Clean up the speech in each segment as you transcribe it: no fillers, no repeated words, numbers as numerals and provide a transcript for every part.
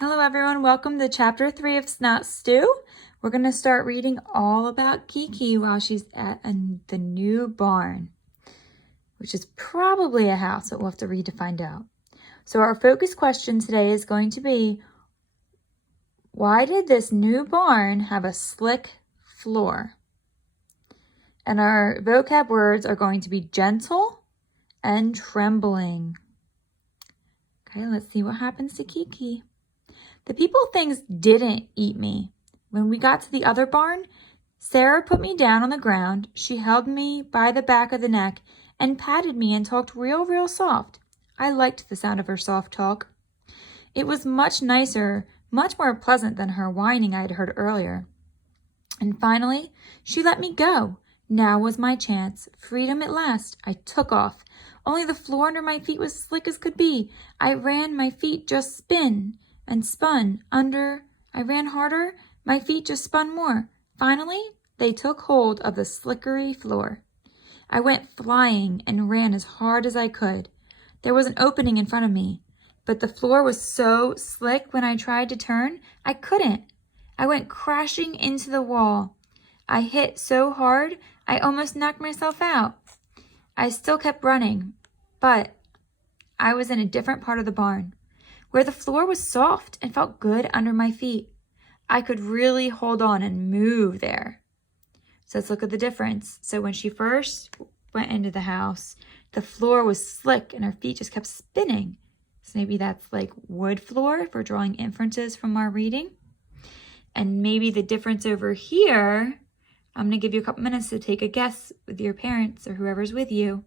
Hello everyone, welcome to chapter 3 of Snot Stew. We're going to start reading all about Kiki while she's at the new barn, which is probably a house, but we'll have to read to find out. So our focus question today is going to be, why did this new barn have a slick floor? And our vocab words are going to be gentle and trembling. Okay, let's see what happens to Kiki. The people things didn't eat me. When we got to the other barn, Sarah put me down on the ground. She held me by the back of the neck and patted me and talked real soft. I liked the sound of her soft talk. It was much nicer, much more pleasant than her whining I had heard earlier. And finally, she let me go. Now was my chance. Freedom at last. I took off. Only the floor under my feet was slick as could be. I ran, my feet just spun and spun under. I ran harder, my feet just spun more. Finally, they took hold of the slickery floor. I went flying and ran as hard as I could. There was an opening in front of me, but the floor was so slick when I tried to turn, I couldn't. I went crashing into the wall. I hit so hard, I almost knocked myself out. I still kept running, but I was in a different part of the barn, where the floor was soft and felt good under my feet. I could really hold on and move there. So let's look at the difference. So when she first went into the house, the floor was slick and her feet just kept spinning. So maybe that's like wood floor if we're drawing inferences from our reading. And maybe the difference over here, I'm going to give you a couple minutes to take a guess with your parents or whoever's with you.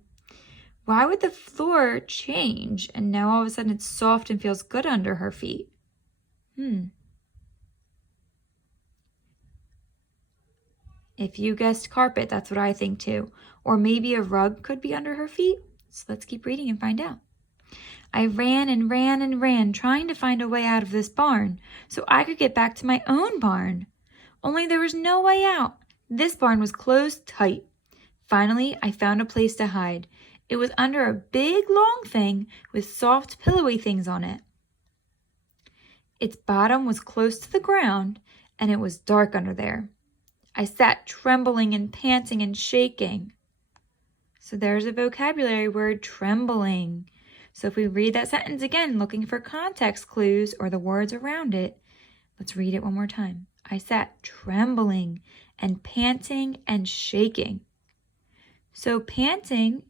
Why would the floor change and now all of a sudden it's soft and feels good under her feet? If you guessed carpet, that's what I think too. Or maybe a rug could be under her feet. So let's keep reading and find out. I ran and ran, trying to find a way out of this barn so I could get back to my own barn. Only there was no way out. This barn was closed tight. Finally, I found a place to hide. It was under a big long thing with soft pillowy things on it. Its bottom was close to the ground and it was dark under there. I sat trembling and panting and shaking. So there's a vocabulary word, trembling. So if we read that sentence again, looking for context clues or the words around it, let's read it one more time. I sat trembling and panting and shaking. So panting,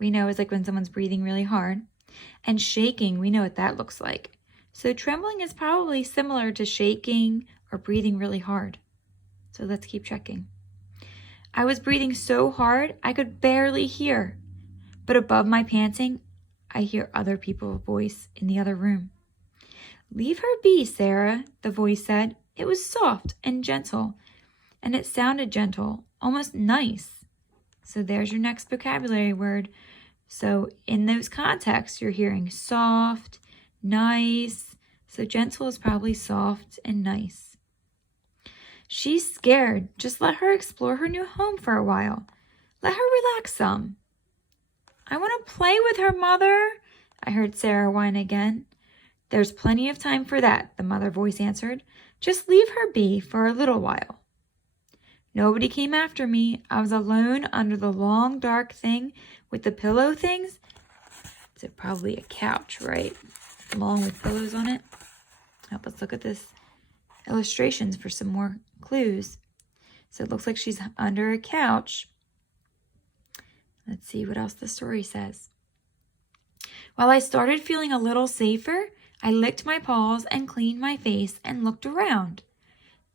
we know is like when someone's breathing really hard. And shaking, we know what that looks like. So trembling is probably similar to shaking or breathing really hard. So let's keep checking. I was breathing so hard I could barely hear. But above my panting, I hear other people's voice in the other room. Leave her be, Sarah, the voice said. It was soft and gentle. And it sounded gentle, almost nice. So there's your next vocabulary word. So in those contexts, you're hearing soft, nice. So gentle is probably soft and nice. She's scared. Just let her explore her new home for a while. Let her relax some. I want to play with her, Mother, I heard Sarah whine again. There's plenty of time for that, the mother voice answered. Just leave her be for a little while. Nobody came after me. I was alone under the long, dark thing with the pillow things. It's probably a couch, right? Long with pillows on it. Let's look at this illustrations for some more clues. So it looks like she's under a couch. Let's see what else the story says. While I started feeling a little safer, I licked my paws and cleaned my face and looked around.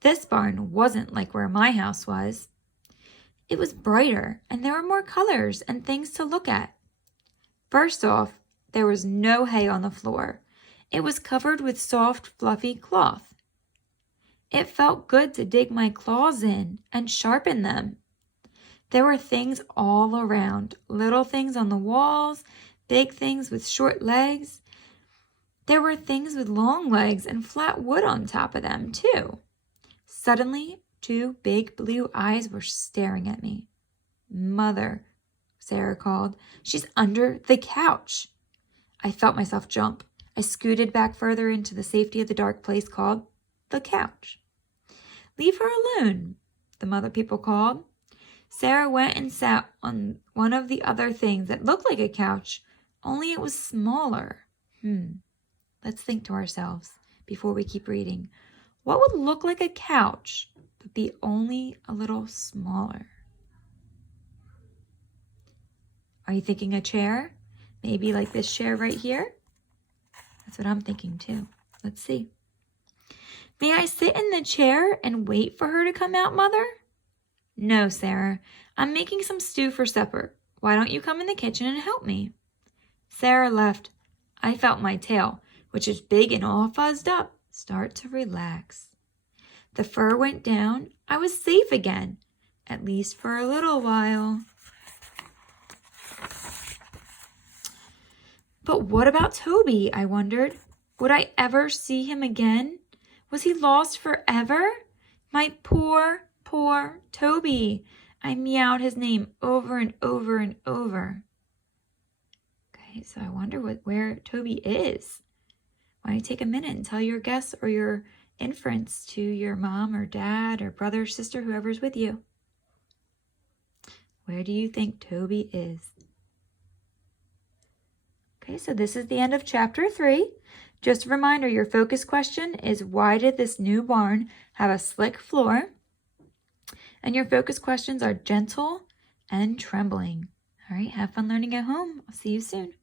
This barn wasn't like where my house was. It was brighter, and there were more colors and things to look at. First off, there was no hay on the floor. It was covered with soft, fluffy cloth. It felt good to dig my claws in and sharpen them. There were things all around, little things on the walls, big things with short legs. There were things with long legs and flat wood on top of them, too. Suddenly, two big blue eyes were staring at me. Mother, Sarah called. She's under the couch. I felt myself jump. I scooted back further into the safety of the dark place called the couch. Leave her alone, the mother people called. Sarah went and sat on one of the other things that looked like a couch, only it was smaller. Let's think to ourselves before we keep reading. What would look like a couch, but be only a little smaller? Are you thinking a chair? Maybe like this chair right here? That's what I'm thinking too. Let's see. May I sit in the chair and wait for her to come out, Mother? No, Sarah. I'm making some stew for supper. Why don't you come in the kitchen and help me? Sarah left. I felt my tail, which is big and all fuzzed up, start to relax. The fur went down. I was safe again, at least for a little while. But what about Toby, I wondered. Would I ever see him again? Was he lost forever? My poor, poor Toby. I meowed his name over and over and over. Okay, so I wonder where Toby is. Why don't you take a minute and tell your guess or your inference to your mom or dad or brother or sister, whoever's with you. Where do you think Toby is? Okay, so this is the end of chapter 3. Just a reminder, your focus question is, why did this new barn have a slick floor? And your focus questions are gentle and trembling. All right, have fun learning at home. I'll see you soon.